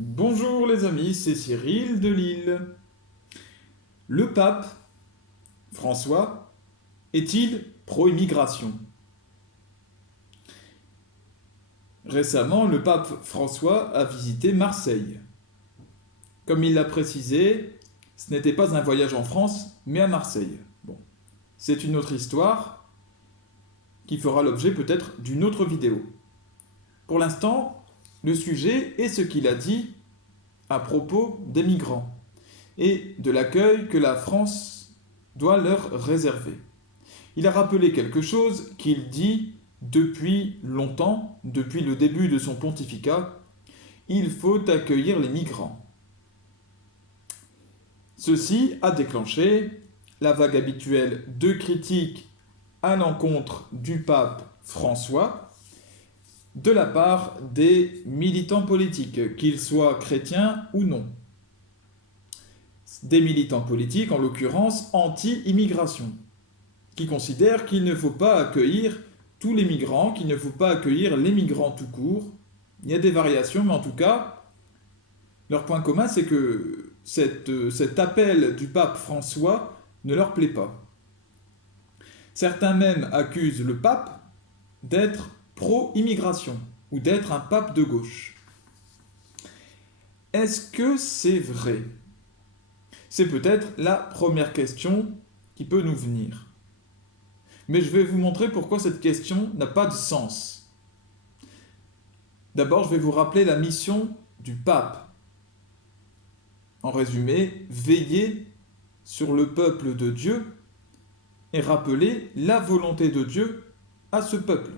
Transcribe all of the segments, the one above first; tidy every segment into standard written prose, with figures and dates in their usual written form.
Bonjour les amis, c'est Cyril de Lille. Le pape François est-il pro-immigration? Récemment, le pape François a visité Marseille. Comme il l'a précisé, ce n'était pas un voyage en France, mais à Marseille. Bon, c'est une autre histoire qui fera l'objet peut-être d'une autre vidéo. Pour l'instant, le sujet est ce qu'il a dit à propos des migrants et de l'accueil que la France doit leur réserver. Il a rappelé quelque chose qu'il dit depuis longtemps, depuis le début de son pontificat: il faut accueillir les migrants. Ceci a déclenché la vague habituelle de critiques à l'encontre du pape François de la part des militants politiques, qu'ils soient chrétiens ou non. Des militants politiques, en l'occurrence anti-immigration, qui considèrent qu'il ne faut pas accueillir tous les migrants, qu'il ne faut pas accueillir les migrants tout court. Il y a des variations, mais en tout cas, leur point commun, c'est que cet appel du pape François ne leur plaît pas. Certains même accusent le pape d'être pro-immigration ou d'être un pape de gauche. Est-ce que c'est vrai? C'est peut-être la première question qui peut nous venir. Mais je vais vous montrer pourquoi cette question n'a pas de sens. D'abord, je vais vous rappeler la mission du pape. En résumé, veiller sur le peuple de Dieu et rappeler la volonté de Dieu à ce peuple.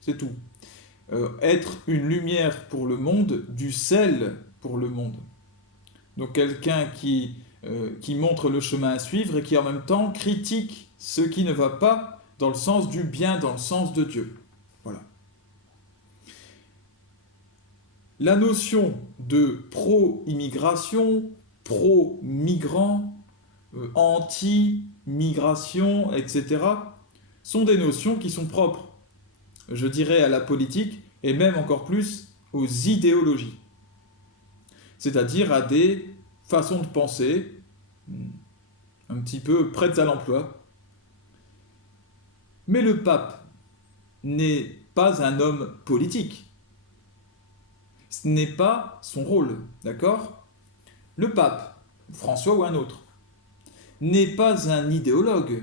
C'est tout. Être une lumière pour le monde, du sel pour le monde. Donc quelqu'un qui montre le chemin à suivre et qui en même temps critique ce qui ne va pas dans le sens du bien, dans le sens de Dieu. Voilà. La notion de pro-immigration, pro-migrant, anti-migration, etc., sont des notions qui sont propres, je dirais, à la politique et même encore plus aux idéologies. C'est-à-dire à des façons de penser un petit peu prêtes à l'emploi. Mais le pape n'est pas un homme politique. Ce n'est pas son rôle, d'accord? Le pape, François ou un autre, n'est pas un idéologue.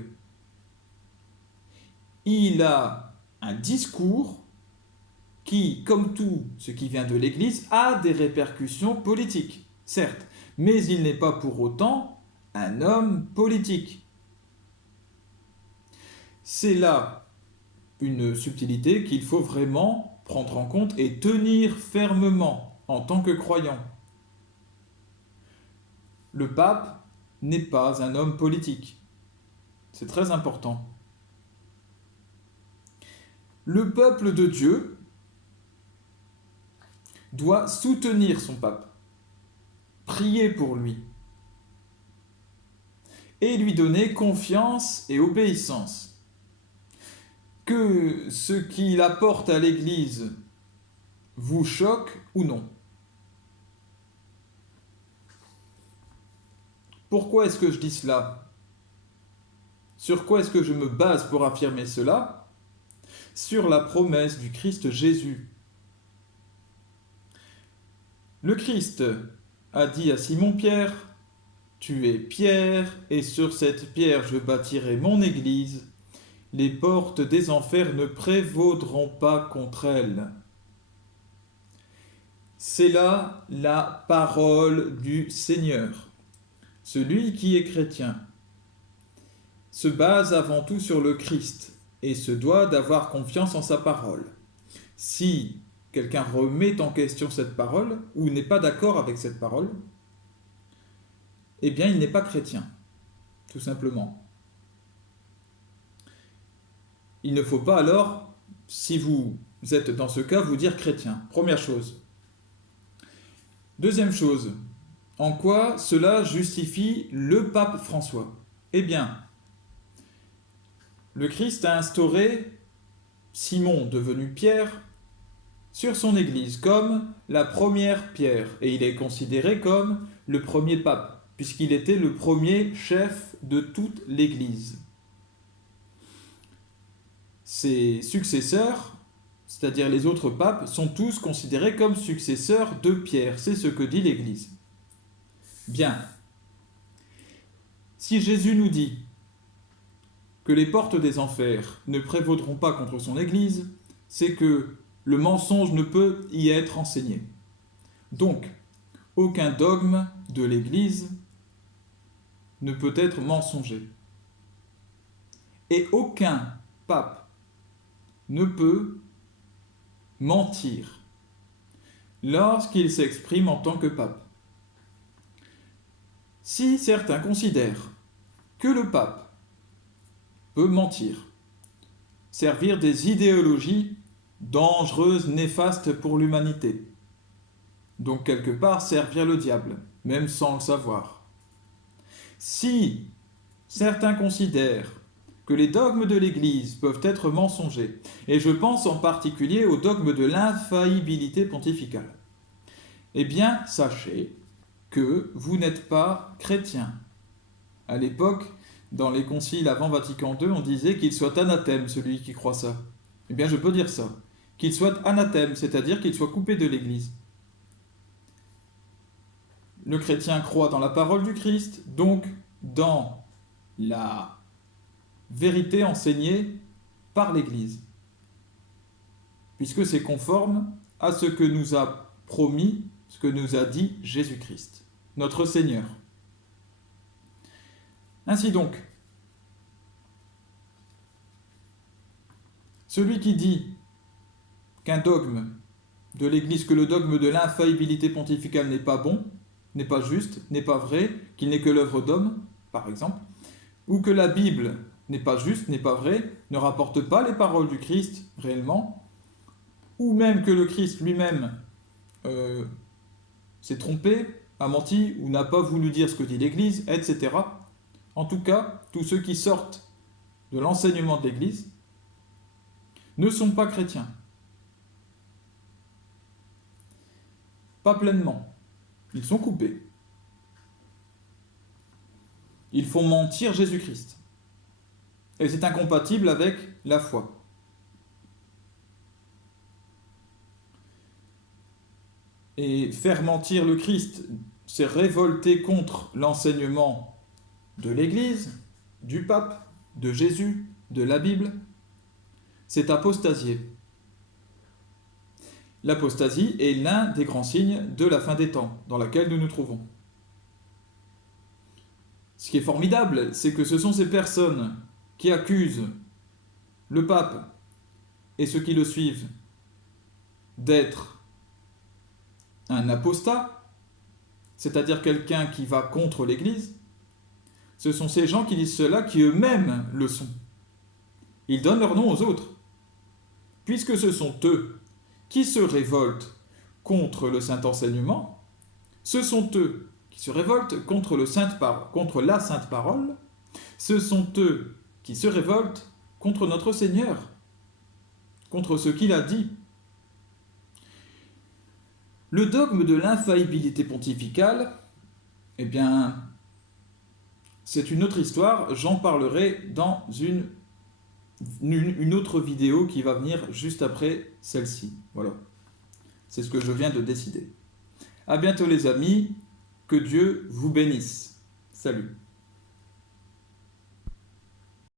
Il a un discours qui, comme tout ce qui vient de l'Église, a des répercussions politiques, certes, mais il n'est pas pour autant un homme politique. C'est là une subtilité qu'il faut vraiment prendre en compte et tenir fermement en tant que croyant. Le pape n'est pas un homme politique. C'est très important. Le peuple de Dieu doit soutenir son pape, prier pour lui et lui donner confiance et obéissance. Que ce qu'il apporte à l'Église vous choque ou non. Pourquoi est-ce que je dis cela? Sur quoi est-ce que je me base pour affirmer cela? Sur la promesse du Christ Jésus. Le Christ a dit à Simon-Pierre: tu es Pierre, et sur cette pierre je bâtirai mon église. Les portes des enfers ne prévaudront pas contre elle. C'est là la parole du Seigneur. Celui qui est chrétien se base avant tout sur le Christ et se doit d'avoir confiance en sa parole. Si quelqu'un remet en question cette parole ou n'est pas d'accord avec cette parole, eh bien il n'est pas chrétien, tout simplement. Il ne faut pas alors, si vous êtes dans ce cas, vous dire chrétien. Première chose. Deuxième chose, en quoi cela justifie le pape François? Eh bien, le Christ a instauré Simon, devenu Pierre, sur son Église comme la première pierre, et il est considéré comme le premier pape, puisqu'il était le premier chef de toute l'Église. Ses successeurs, c'est-à-dire les autres papes, sont tous considérés comme successeurs de Pierre, c'est ce que dit l'Église. Bien. Si Jésus nous dit que les portes des enfers ne prévaudront pas contre son Église, c'est que le mensonge ne peut y être enseigné. Donc, aucun dogme de l'Église ne peut être mensonger. Et aucun pape ne peut mentir lorsqu'il s'exprime en tant que pape. Si certains considèrent que le pape peut mentir, servir des idéologies dangereuses, néfastes pour l'humanité, donc quelque part servir le diable, même sans le savoir. Si certains considèrent que les dogmes de l'Église peuvent être mensongers, et je pense en particulier au dogme de l'infaillibilité pontificale, eh bien, sachez que vous n'êtes pas chrétien. À l'époque, dans les conciles avant Vatican II, on disait qu'il soit anathème celui qui croit ça. Eh bien, je peux dire ça. Qu'il soit anathème, c'est-à-dire qu'il soit coupé de l'Église. Le chrétien croit dans la parole du Christ, donc dans la vérité enseignée par l'Église, puisque c'est conforme à ce que nous a promis, ce que nous a dit Jésus-Christ, notre Seigneur. Ainsi donc, celui qui dit qu'un dogme de l'Église, que le dogme de l'infaillibilité pontificale n'est pas bon, n'est pas juste, n'est pas vrai, qu'il n'est que l'œuvre d'homme, par exemple, ou que la Bible n'est pas juste, n'est pas vrai, ne rapporte pas les paroles du Christ réellement, ou même que le Christ lui-même s'est trompé, a menti, ou n'a pas voulu dire ce que dit l'Église, etc. En tout cas, tous ceux qui sortent de l'enseignement de l'Église ne sont pas chrétiens. Pas pleinement. Ils sont coupés. Ils font mentir Jésus-Christ. Et c'est incompatible avec la foi. Et faire mentir le Christ, c'est révolter contre l'enseignement de l'Église, du pape, de Jésus, de la Bible. C'est apostasier. L'apostasie est l'un des grands signes de la fin des temps dans laquelle nous nous trouvons. Ce qui est formidable, c'est que ce sont ces personnes qui accusent le pape et ceux qui le suivent d'être un apostat, c'est-à-dire quelqu'un qui va contre l'Église. Ce sont ces gens qui disent cela qui eux-mêmes le sont. Ils donnent leur nom aux autres, puisque ce sont eux qui se révoltent contre le saint enseignement, ce sont eux qui se révoltent contre la sainte parole, ce sont eux qui se révoltent contre notre Seigneur, contre ce qu'il a dit. Le dogme de l'infaillibilité pontificale, eh bien, c'est une autre histoire, j'en parlerai dans une autre vidéo qui va venir juste après celle-ci. Voilà. C'est ce que je viens de décider. À bientôt les amis, que Dieu vous bénisse. Salut.